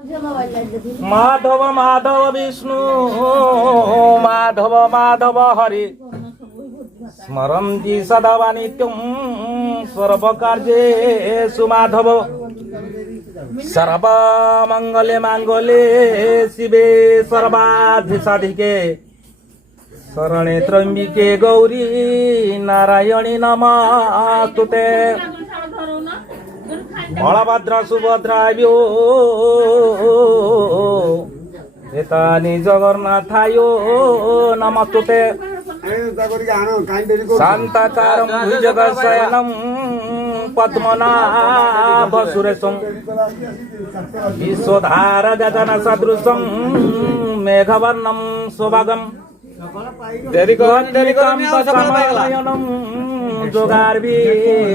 माधव माधव विष्णु माधव माधव हरि स्मरन्ति सदा नित्यं सर्वकार्येषु माधव सर्वमङ्गले माङ्गले शिवे सर्वाधिसाधिके शरणे त्र्यम्बिके गौरी नारायणी नमस्तुते बलभद्र सुभद्राभ्यो एतानि जगन्नाथायो नमस्तुते शान्ताकारं भुजगशयनं पद्मनाभसुरेशं विश्वधारगगनसदृशं मेघवर्णं स्वभागं दरिकं जोगार्वी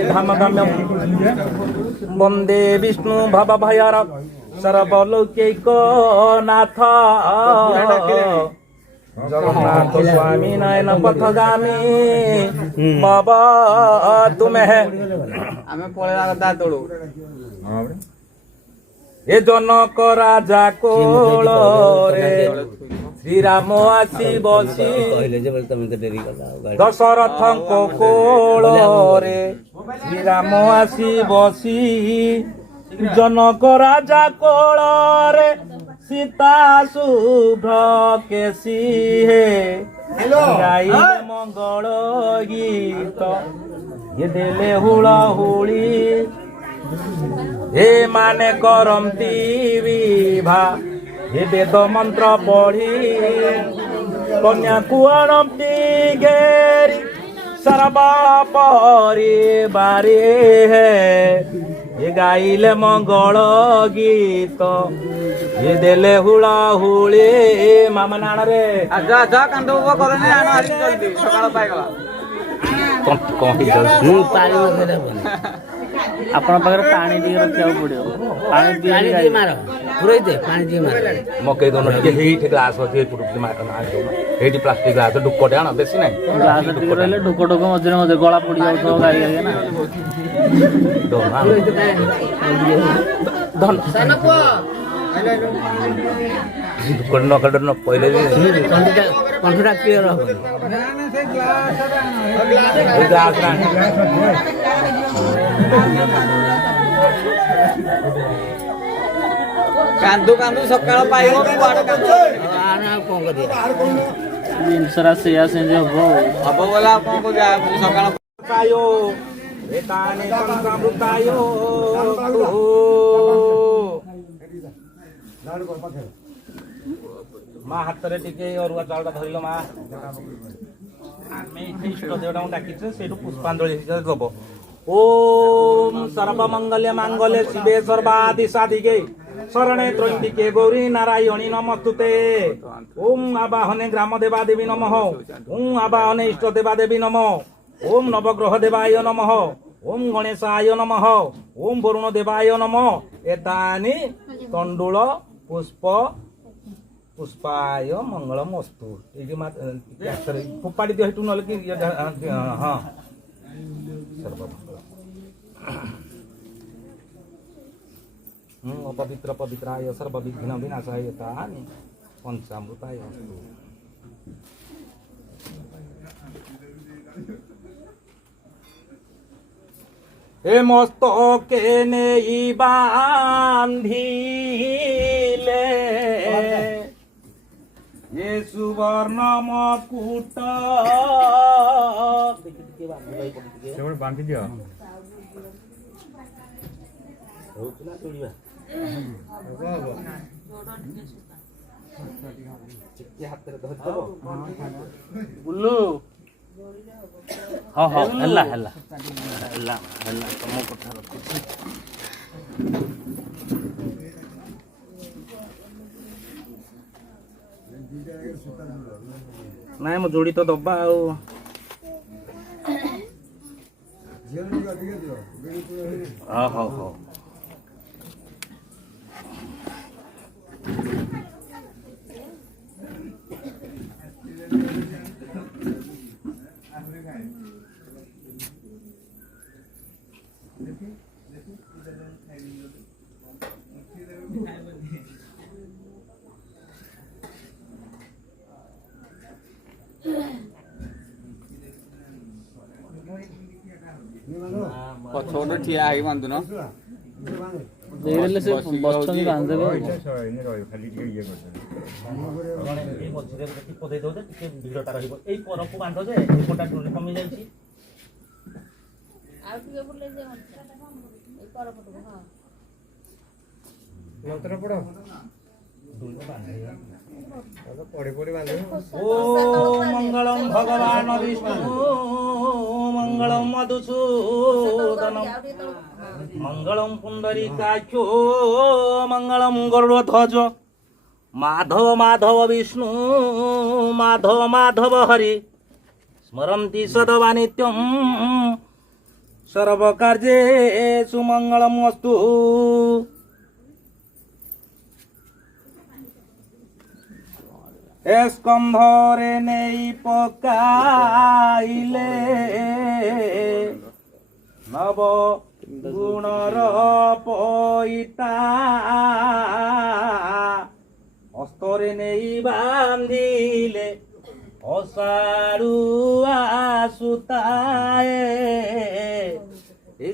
धामगम्यं वन्दे विष्णु भवभयर सर्वलौकिकनाथ जगन्नाथ स्वामी नयन पथगामी बाबा तुम्हें ए जनक राजा कोल रे श्रीराम आसी बसी दशरथ कोल रे श्रीराम आसी बसी जनक राजा कोल रे सीता शुभ्र केसी हे गाइले मंगल गीत ये देले हुला हुली हे माने करमती विभा हे वेद मंत्र पढ़ी कन्या कुआरमती घेरी सर्व परिवारे है ये गाइले मंगल गीत ये देले हुला हुली मामा नाण रे आजा आजा कांदो करने आनो आज जल्दी सकाळ पाइगला आपण पाखरे पानी दी रखिया पड़ियो पानी दी मार पुरई दे पानी दी मार मकई दोनो के हेठी ग्लास होती पुटुकी मार ना दो हेठी प्लास्टिक ग्लास डुकोटे आना बेसी नहीं ग्लास टी रहले डुको डुको मझे मझे गला पड़ी जाउ तो गाई गाई ना दो ना धन साना पुआ डुको न कड न पहिले कंठटा क्लियर हो ना से ग्लास कांदू कांदू सकाळ पाइबो कुआड कांदू आना कोन करिया जिनसरा सेया से जे हो अब बोला कोन को जा सकाळ पायो एताने संसामृतायो मा हातरे टिके अरुआ चावलटा धरिलो मा आमे इष्ट देवटा डाकिछे सेटु पुष्पांजलि दब ओम सर्वमंगल्य मांगल्य शिवे सर्वाधिसाधिके शरणे त्र्यंबिके गौरी नारायणी नमस्तुते ओम आवाहने ग्राम देवा देवी नमः ओम आवाहने इष्ट देवा देवी नमः ओम नवग्रह देवाय नमः ओम गणेशाय नमः ओम वरुण देवाय नमः एतानि तंडुल पुष्प पुष्पाय मंगलमस्तु ये फोपाड़ी दियो हेटु नले कि हां अपवित्र पवित्राय सर्व विघ्न विनाशाय तानि पंचामृताय अस्तु हे मस्तके नेई बांधिले ये सुवर्ण मकुट बांधि दियो बुल्लू हाँ हाँ हल्ला हल्ला हल्ला हल्ला तुम कथा रखुछी नाइ मो जोड़ी तो दबा आउ हाँ हाँ हाँ छोट ठिया है बांधु न ଦେଇଦେଲେ ସେ ବସିଛନ୍ତି ବାନ୍ଧିଦେବେ ଏଇ ମଝିରେ ଗୋଟେ ଟିପ ଦେଇଦଉ ଯେ ଟିକେ ଭିଡ଼ଟା ରହିବ ଏଇ ପରକୁ ବାନ୍ଧ ଯେ ଏପଟା ଟୁଳି କମି ଯାଇଛି ଆଉ ଟିକେ ବୁଲେଇ ଦେ ଏଇ ପରପଟକୁ ହଁ ମନ୍ତ୍ର ପଢ ओम मंगलम भगवान विष्णु मंगलम मधुसूदन मंगलम पुंडरीकाक्षो मंगलम गरुड़ध्वज माधव माधव विष्णु माधव माधव हरि स्मरन्ति सदा नित्यं सर्वकार्येषु मंगलम अस्तु स्कंधरे नेई पकाइले नव गुणर पईता हस्तरे नेई बांधिले असारुआ सुताए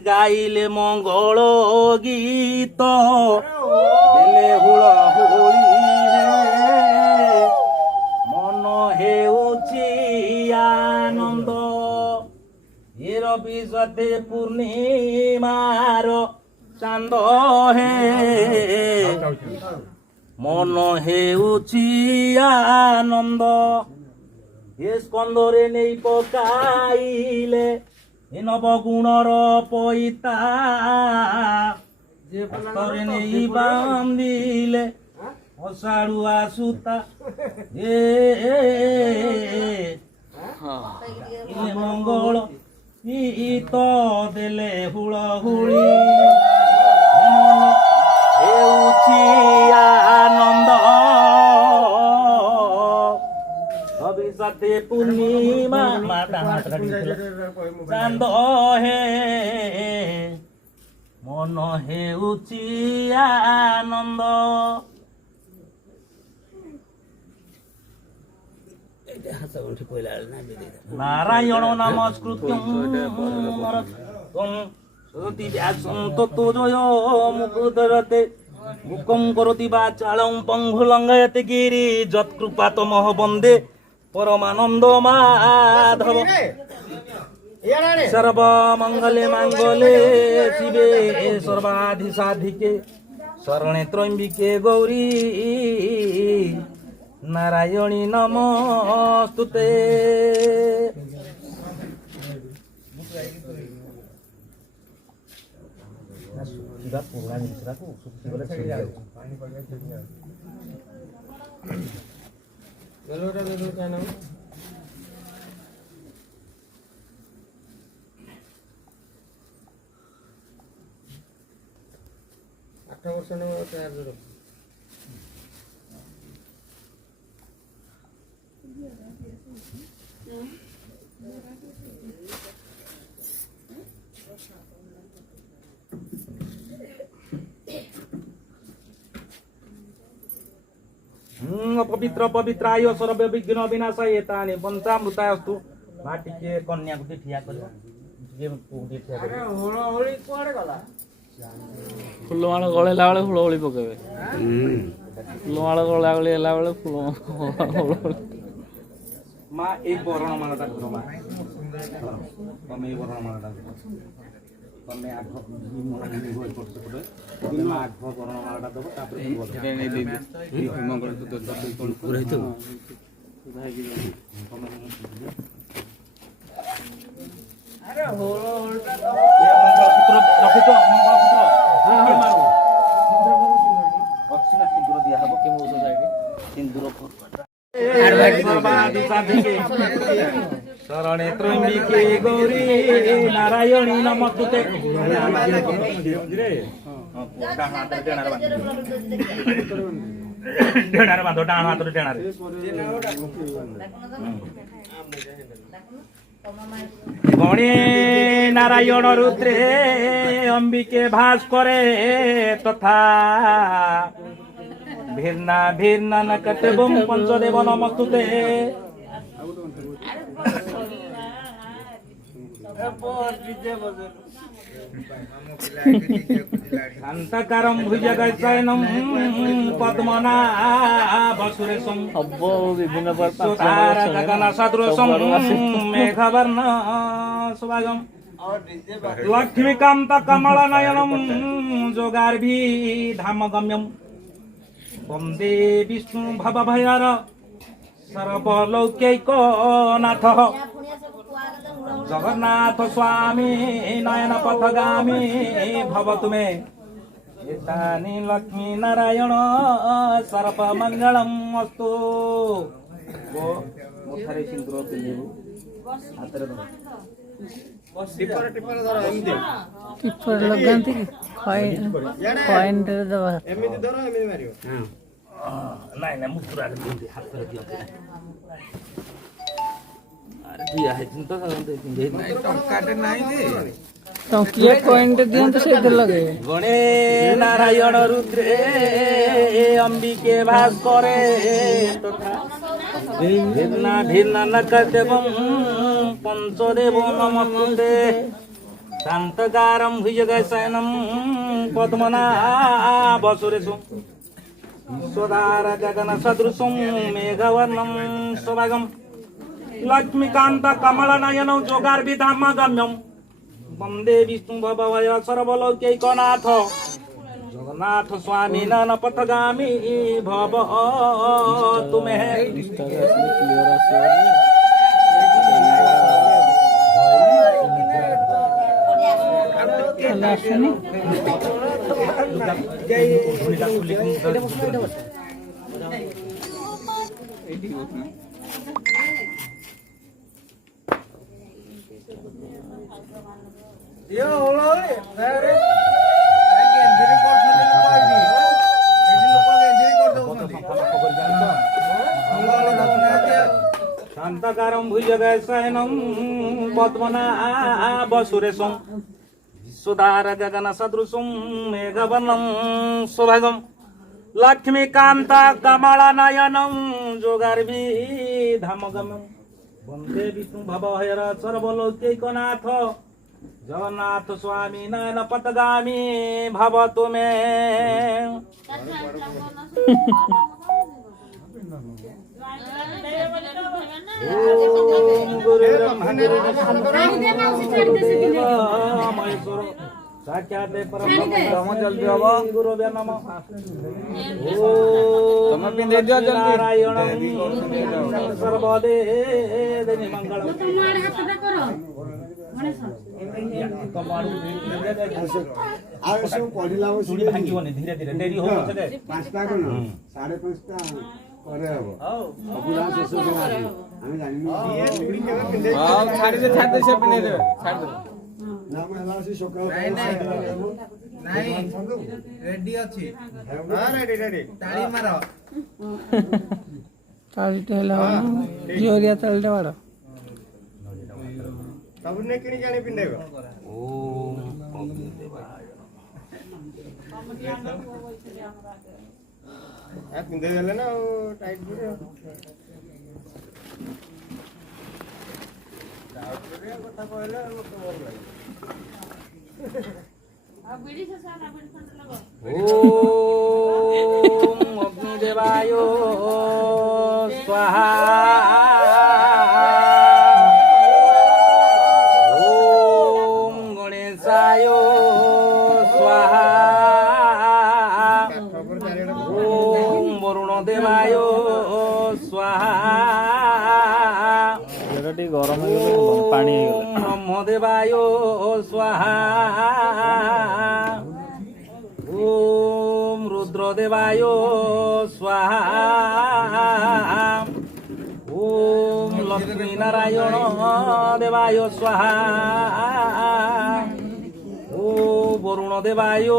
गाइले मंगल गीत दिले हुला हुली हेउची आनंद ये रवि सते पूर्णिमार चांद हे मन हेउची आनंद ये स्कंदरे नहीं पकाइले ए नवगुणर पईता हस्तरे नहीं बांधिले असारुआ सुता मंगल गीत देले हुलहुली हेउची आनंद भविष्यते पूर्णिमा चांद हे मन हेउची आनंद नारायण नमस्कृत्यं सति व्यासं ततो जय मुकुदरते मुकं करोति वाचालं पंगुलंघयते गिरि यत्कृपातमः वन्दे परमानंद माधव सर्वमंगले मंगले शिवे सर्वाधिसाधिके शरणे त्र्यंबिके गौरी नारायणी नमस्तुते पवित्र पवित्राय सर्व विघ्न विनाशाय तानि पंचामृतास्तु माटिके कन्या गुटे ठिया करबा जे गुटे ठिया करबा होळो होळी कुआडे गला ଫୁଲମାଳ ଗଳେଇଲା ବେଳେ ହୁଳହୁଳି ପକେଇବେ ଫୁଲମାଳ ଗଳା ଗଳି ହେଲା ବେଳେ ଫୁଲ ମା ଏଇ ବରଣ ମାଳଟା କର ମା ତମେ ଏଇ ବରଣ ମାଳଟା କର ତମେ ଆଗ ତମେ ଆଗ ବରଣ ମାଳଟା ଦବ ତାପରେ ମଙ୍ଗଳ ସୂତ୍ର ହେଇଥିବ ଆରେ ହୋଳୋ ହୋଳଟା ମଙ୍ଗଳସୂତ୍ର ରଖିଛ ମଙ୍ଗଳସୂତ୍ର ଅକ୍ସିନା ସିନ୍ଦୁର ଦିଆହବ କେ ମୋ ସଜାଇକି ସିନ୍ଦୁର शरणे त्र्यंबिके गौरी नारायणी नमस्तुते ढेणारे बांधो डाण हातरे ढेणारे गणे नारायण रुद्रे अंबिके भास्करे तथा भिन्ना भिन्ना नकटेबं पंचदेव नमस्तुते शान्तकारं भुजगशयनं पद्मनाभसुरेशं ହବ ବିଭିନ୍ନ ପ୍ରକାର सुतारगगनसदृशं मेघवर्ण सुभागं लक्ष्मीकान्तकमलनयनं जोगार्भिधामगम्यं वन्दे विष्णु भवभयर सर्वलौक्यैकनाथः जगन्नाथ स्वामी नयन पथगामी भवतु मे एतानि लक्ष्मी नारायण सर्वमङ्गलम् अस्तु मुखारे सिन्दूर पिन्धिबु हातरे धर ଟିପର ଲଗାନ୍ତି କି କଏନ୍ରେ ଦେବା ନାଇଁ ନାଇଁ ମୁଦ୍ରା ପିନ୍ଧି ହାତରେ ଦିଅ ଆରେ ଦିଆ ହେଇଛି ତ ଟଙ୍କାଟେ ନାହିଁ ଯେ ଟଙ୍କିଆ କଏନ୍ଟେ ଦିଅନ୍ତୁ ସେଇଥିରେ ଲଗେଇବେ ଗଣେ ନାରାୟଣ ରୁଦ୍ରେ ଅମ୍ବିକେ ଭାସ୍କରେ ତଥା ଭିନ୍ନା ଭିନ୍ନା ନକଦେବଂ ପଞ୍ଚଦେବ ନମସ୍ତେ शान्तकारं भुजगशयनं पद्मनाभसुरेशं सुधारगगनसदृशं मेघवर्णं सुभगं लक्ष्मीकान्तकमलनयनं जोगार्भिधामगम्यं वन्दे विष्णुभवभय सर्वलौक्यैकनाथ जगन्नाथ स्वामी नयनपथगामी भवतु मे ଆସୁନି शान्तकारं भुजगशयनं पद्मनाभसुरेशं सुधारगगनसदृशं मेघवर्णं सुभगं लक्ष्मीकान्तकमलनयनं जोगार्भिधामगम्यं वन्दे विष्णुभवभयर सर्वलौक्यैकनाथ जगन्नाथ स्वामी नयनपथगामी भवतु मे साक्षात परम जल्दी हब गुरुवे नमः ତମେ ପିନ୍ଧେଇ ଦିଅ ଜଲ୍ଦି नारायण सर्वदे देवी मंगल ଆଉ ସବୁ ପଢିଲା ଚୁଡ଼ି ଭାଙ୍ଗିବନି ଧୀରେ ଧୀରେ ଡେରି ହଉ ପଛକେ 5ଟା କଣ 5:30 ପରେ ହବ ସବୁରା ଶେଷ ଦିନ ଆମେ ଜାଣିନୁ ହଁ ଛାଡ଼ିଦେ ସେ ପିନ୍ଧେଇ ଦେବେ ଛାଡ଼ିଦେବେ ନା ମୁଁ ହେଲା ସେ ସକାଳ ନାଇଁ ରେଡି ଅଛି ହଁ ରେଡି ତାଳି ମାର ତାଳିଟେ ହେଲା ଝିଅରିଆ ତାଳିଟେ ମାଡ଼ ସବୁ ନେ କିଣିକି ଆଣି ପିନ୍ଧେଇବ ଓମ୍ ଅଗ୍ନିଦେବାୟ ପିନ୍ଧେଇ ଦେଲେ ନା ଆଉ ଟାଇଟ୍ ପଡ଼ିବ କଥା କହିଲେ ମତେ ଭଲ ଲାଗେ ओम अग्निदेवाय स्वाहा ओम गणेशाय स्वाहा ओम वरुणदेवाय स्वाहा ଟିକେ ଗରମ ହେଇଗଲେ ପାଣି ହେଇଗଲା ब्रह्मदेवाय स्वाहा ओम रुद्रदेवाय स्वाहा ओम लक्ष्मीनारायण देवाय स्वाहा ओम वरुणदेवाय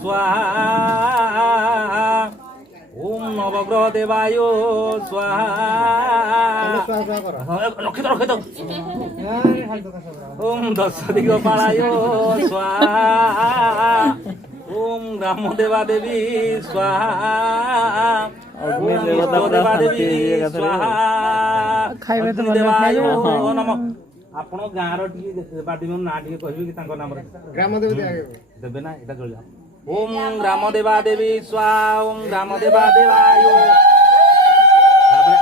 स्वाहा ओम नवग्रह देवाय स्वाहा रखिद ओम दश दिगपालाय स्वाहा ओम ग्रामदेवा देवी स्वाहा देवा देवी स्वाहा खाइबे तो देवाय नमः ଆପଣ ଗାଁର ଟିକେ ଦେବାଦେବୀଙ୍କ ନାଁ ଟିକେ କହିବେ କି ତାଙ୍କ ନାମରେ ଗ୍ରାମ ଦେବତୀ ଆଗେ ଦେବେ ନା ଏଇଟା ଚଳିବ। ଓମ୍ ଗ୍ରାମ ଦେବା ଦେବୀ ସ୍ୱାହା ଓମ୍ ଗ୍ରାମ ଦେବା ଦେବାୟ। ତାପରେ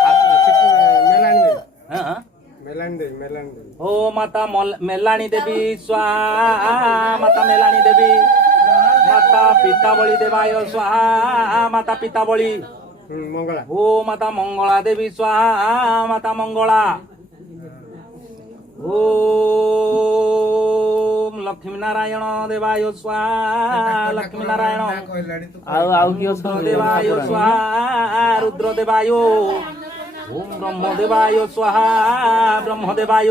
ମେଲାଣି ଦେବୀ ହଁ ମେଲାଣି ଦେବୀ ଓ ମାତା ମେଲାଣି ଦେବୀ ସ୍ୱାହା ମାତା ମେଲାଣି ଦେବୀ। ମାତା ପିତାବଳି ଦେବାୟ ସ୍ୱାହା ମାତା ପିତାବଳି। ମଙ୍ଗଳା ଓ ମାତା ମଙ୍ଗଳା ଦେବୀ ସ୍ୱାହା ମାତା ମଙ୍ଗଳା। ଓମ୍ ଲକ୍ଷ୍ମୀ ନାରାୟଣ ଦେବାୟ ସ୍ୱାହା ଲକ୍ଷ୍ମୀ ନାରାୟଣ। ଆଉ କିଏ ଅଛନ୍ତି ଦେବାୟ ସ୍ୱାହା ରୁଦ୍ର ଦେବାୟ। ଓମ୍ ବ୍ରହ୍ମ ଦେବାୟ ସ୍ୱାହା ବ୍ରହ୍ମ ଦେବାୟ।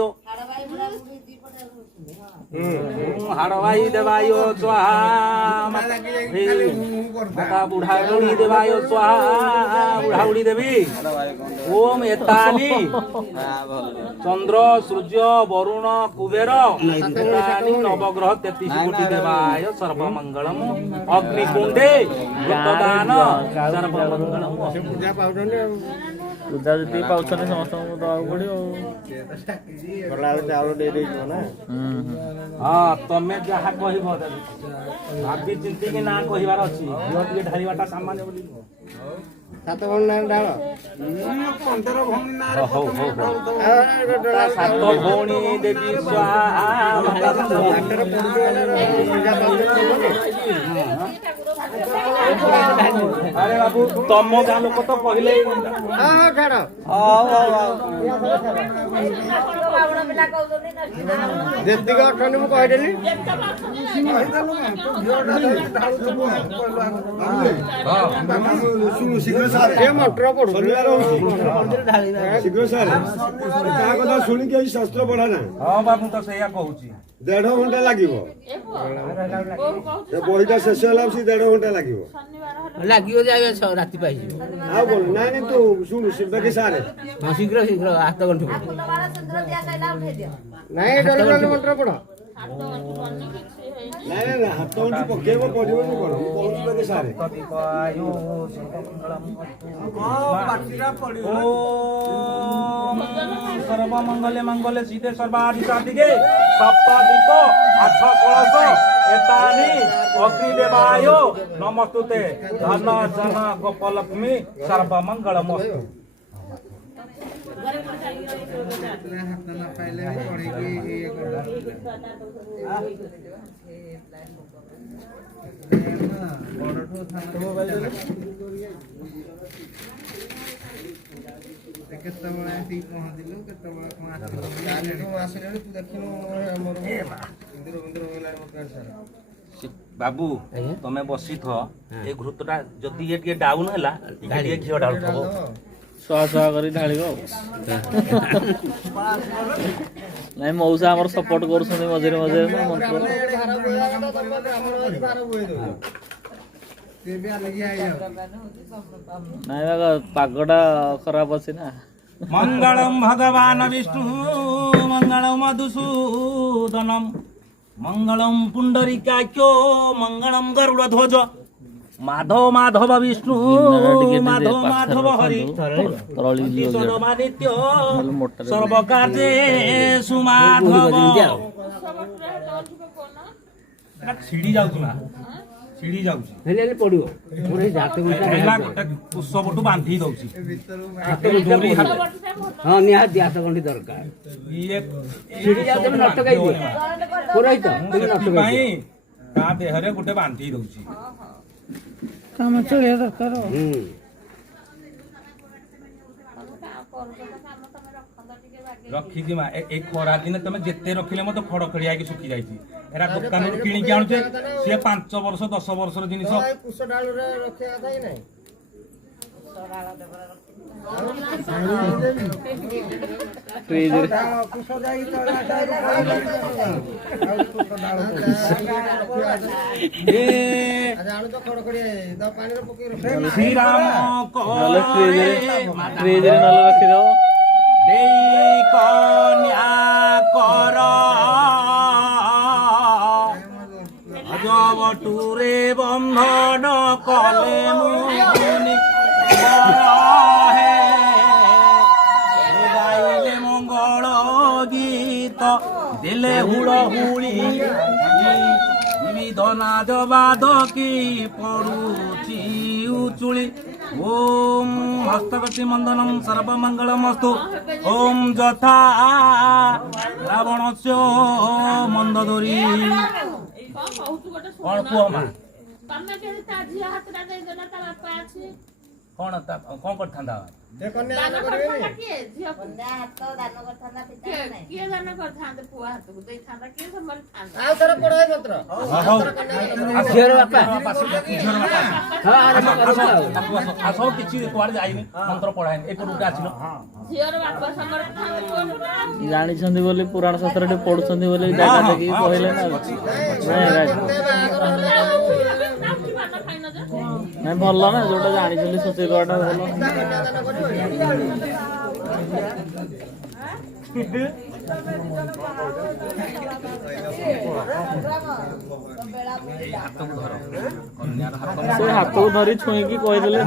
ହାଡ଼ଭାଇ ଦେବାୟ ସ୍ୱାହା ମାତା ବୁଢ଼ା ବୁଢ଼ୀ ଦେବାୟ ସ୍ୱାହା ବୁଢ଼ା ବୁଢ଼ୀ ଦେବୀ। ଓମ୍ ଏତାନି ଚନ୍ଦ୍ର ସୂର୍ଯ୍ୟ ବରୁଣ କୁବେର ଏତାନି ନବଗ୍ରହ 33 କୋଟି ଦେବାୟ ସର୍ବମଙ୍ଗଳମ୍। ଅଗ୍ନିକୁଣ୍ଡେ ଭୂତଦାନ ସର୍ବମଙ୍ଗଳମ୍। ପୂଜା ପାଉଛନ୍ତି ଆଉ ପୂଜା ଯେତିକି ପାଉଛନ୍ତି ସମସ୍ତଙ୍କୁ ଦବାକୁ ପଡିବ ଆଉ। ଗଲାବେଳେ ଚାଉଳ ଦେଇ ଦେଇଯିବ ନା ହଁ ତମେ ଯାହା କହିବ ଭାବି ଚିନ୍ତିକି ନା କହିବାର ଅଛି। ଝିଅ ଟିକେ ଢାଳିବାଟା ସାମାନ୍ୟ ବୋଲି। 7 ଭଉଣୀ ନା ଡାଳ ହଉ ସାତ ଭଉଣୀ ଦେବୀ ସ୍ୱାହା ଆରେ ବାବୁ ତମ ଗାଁ ଲୋକ ତ କହିଲେ ଛାଡ ଯେତିକି ଅଛନ୍ତି ମୁଁ କହିଦେଲି ସେ ମଟର ପଡୁ ଶୀଘ୍ର ସାରେ କାହା କଥା ଶୁଣିକି ଏଇ ଶାସ୍ତ୍ର ପଢା ନା। ହଁ ବାବୁ ତ ସେଇଆ କହୁଛି। 1.5 ଘଣ୍ଟା ଲାଗିବ। ଏ ବହିଟା ଶେଷ ହେଲା ସେ 1.5 ଘଣ୍ଟା ଲାଗିବ। ଲାଗିବ ଯେ ରାତି ପାଇଯିବ। ଆଉ କଣ ନାଇଁ ନାଇଁ ତୁ ଶୁଣୁ ଶିବକି ସାରେ ଶୀଘ୍ର ଶୀଘ୍ର ହାତ ଗଣ୍ଠି ନାଇଁ ମଟର ପଡ ନାଇଁ ନାଇଁ ହାତ ଗଣ୍ଠି ପକେଇବ ପଡିବନି କଣ ମୁଁ କହୁଛି ବାକି ସାରେ। ସର୍ବମଙ୍ଗଲେ ମଙ୍ଗଲେ ସିଦ୍ଧେ ସର୍ବାଧି ସାଧିକେ ସପ୍ତାଧିକ 8 କଳସ ଏତାନି ଅଗ୍ନିଦେବାୟ ନମସ୍ତୁତେ ଧନ ଜନ ଗୋପଲକ୍ଷ୍ମୀ ସର୍ବମଙ୍ଗଳମସ୍ତୁ। କେତେବେଳେ ଆସିକି ପହଞ୍ଚିଲୁ କେତେବେଳେ କଣ ଆସିଲୁ ତୁ ଦେଖିନୁ ବାବୁ ତମେ ବସିଥ ଏ ଘୃତଟା ଯଦି ଇଏ ଟିକେ ଡାଉନ ହେଲା ଟିକେ ଘିଅ ଢାଳୁଥିବ। ଶୁଆ ଶୁଆ କରି ଢାଳିବ ଆଉ। ନାଇଁ ମଉସା ଆମର ସପୋର୍ଟ କରୁଛନ୍ତି ମଝିରେ ମଝିରେ ନା ମନ୍ତ୍ର। ନାଇଁ ବାବା ପାଗଟା ଖରାପ ଅଛି ନା। ମଙ୍ଗଳମ୍ ଭଗବାନ ବିଷ୍ଣୁ ମଙ୍ଗଳମ୍ ମଧୁସୂଦନମ୍ ମଙ୍ଗଳମ୍ ପୁଣ୍ଡରୀକାକ୍ଷ ମଙ୍ଗଳମ୍ ଗରୁଡ଼ ଧ୍ୱଜ। ମାଧବ ମାଧବ ବିଷ୍ଣୁ ମାଧବ ମାଧବ ହରି ନିତ୍ୟ ସର୍ବକାର୍ଯ୍ୟେ ସୁମାଧବ। ଛିଡି ଯାଉଛି ନା ଛିଡି ଯାଉଛି ପଡିବ କୁଶପଟୁ ବାନ୍ଧି ଦଉଛି। ହଁ ନିହାତି ହାତ ଗଣ୍ଠି ଦରକାର। ସେଥିପାଇଁ ତା ଦେହରେ ଗୋଟେ ବାନ୍ଧି ଦଉଛି। କାମ ଚଳିବା ଦରକାର। ରଖିଛି ମା ଏଇ ଖରା ଦିନେ ତମେ ଯେତେ ରଖିଲେ ମତେ ଖଡ ଖଡିଆ ହେଇକି ଶୁଖି ଯାଇଛି। ଏରା ଦୋକାନରୁ କିଣିକି ଆଣୁଛେ ସିଏ 5 ବର୍ଷ 10 ବର୍ଷର ଜିନିଷ। କୁଶ ଡାଳରେ ରଖିବା କଥା କି ନାହିଁ ଶ୍ରୀରାମ ଫ୍ରିଜରେ ନହେଲେ ରଖିଦବ। କନ୍ୟା କର ଅଜବଟୁରେ ବନ୍ଧନ କଲେ ମୁନି ଗାଇଲେ ମଙ୍ଗଳ ଗୀତ ଦେଲେ ହୁଳ ହୁଳି ବିଧନା ଜବାଦ କି ପଡୁଛି ଉଚୁଳି ଓମ୍ ହସ୍ତଗତି ମନ୍ଦନମ୍ ସର୍ବମଙ୍ଗଳମସ୍ତୁ ଓମ୍ ଯଥା ରାବଣସ୍ୟ ମନ୍ଦୋଦରୀ କଣ କୁହ ମା ତମେ କେମିତି ତା ଝିଅ ହାତଟା ଦେଇଦେଲ ତା ବାପା ଅଛି କଣ କରିଥାନ୍ତା ସେ କନ୍ୟା ଦାନ ଦାନ କରିଥାନ୍ତା କରିବେନି କିଏ ଝିଅକୁ ହାତ ଦାନ କରିଥାନ୍ତା ପିତା ନାହିଁ କିଏ ଦାନ କରିଥାନ୍ତେ ପୁଅ ହାତକୁ ଦେଇଥାନ୍ତା କିଏ ସମ୍ଭାଳିଥାନ୍ତା ଆଉ ଥରେ ପଢ ଏ ମନ୍ତ୍ର ଝିଅର ବାପା ଆସ କିଛି କୁଆଡେ ଯାଇନି ମନ୍ତ୍ର ପଢାଏନି ଏପଟକୁ ଆସିଲ ଝିଅର ବାପା ସମ୍ଭାଳିଥାନ୍ତେ ପୁଅକୁ ନା ଜାଣିଛନ୍ତି ବୋଲି ପୁରାଣ ଶାସ୍ତ୍ର ଟିକେ ପଢୁଛନ୍ତି ବୋଲି ଜାଗା ଦେଖିକି କହିଲେ ନା ନାଇଁ ଭଲ ନା ଯୋଉଟା ଜାଣିଛନ୍ତି ସଚେଇ ଦେବାଟା ଭଲ ସେ ହାତକୁ ଧରି ଛୁଇଁକି କହିଦେଲେ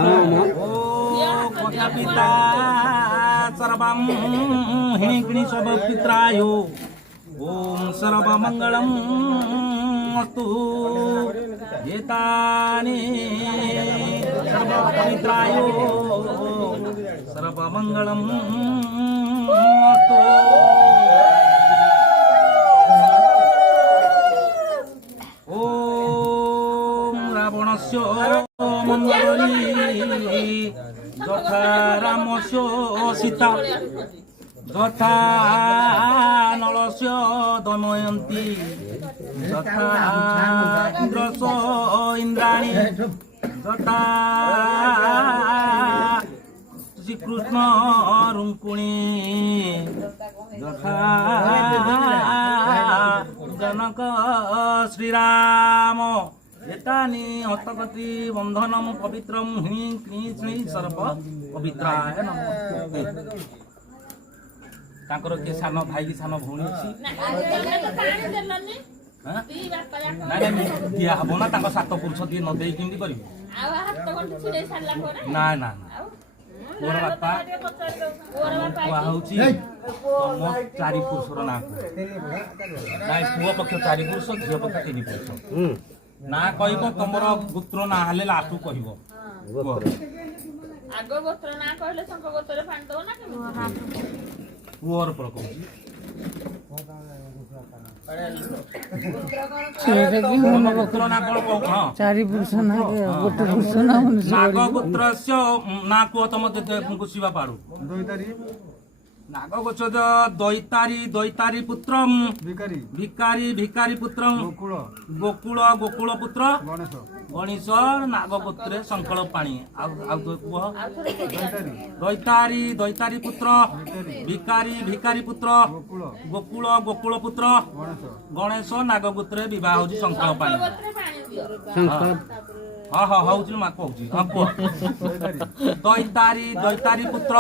ପିତା सर्वं हिणिकिणि सर्वपित्राय ओम सर्वमंगलम अस्तु एतानि सर्वपवित्राय सर्वमंगलम अस्तु ओम रावणस्य मंगली যথা রামস্য সীতা যথা নলস্য দময়ন্তী যথা ইন্দ্রস্য ইন্দ্রাণী যথা শ্রীকৃষ্ণ রুঙ্কুণী যথা জনক শ্রীরাম एतानि हस्तगति बंधनम पवित्रम ह्रीं क्रीं श्रीं सर्व पवित्राय नमः तांकर के सानो भाई की सानो भौणी छी नाइ दिया हबो ना तांको सात पुरुष दिए न देई किंदी करी ना ना मोर बापा कुआ होची तम चारि पुरुषर ना नाइ पुआ पक्ष चारि पुरुष झियो पक्ष तीन पुरुष ना कहब तुमर गोत्र ना हेले लाटू कहब आग गोत्र ना कहले संक गोत्र फांड दो ना पुअर पर कहू गोत्र ना कोन कहू हां चारि पुरुष ना गोटे पुरुष ना नाग गोत्रस्य ना को तम गुसिबा पाडू नाग गोत्र दैतारी पुत्रम भिकारी पुत्रम गोकुल पुत्र गणेश नाग गोत्रे संकल पाणी दैतारी पुत्र भिकारी पुत्र गोकुल पुत्र गणेश नाग गोत्रे विवाह होची संकल पाणी हाँ हाँ हूँ माँ कहूँ हाँ दैतारी पुत्र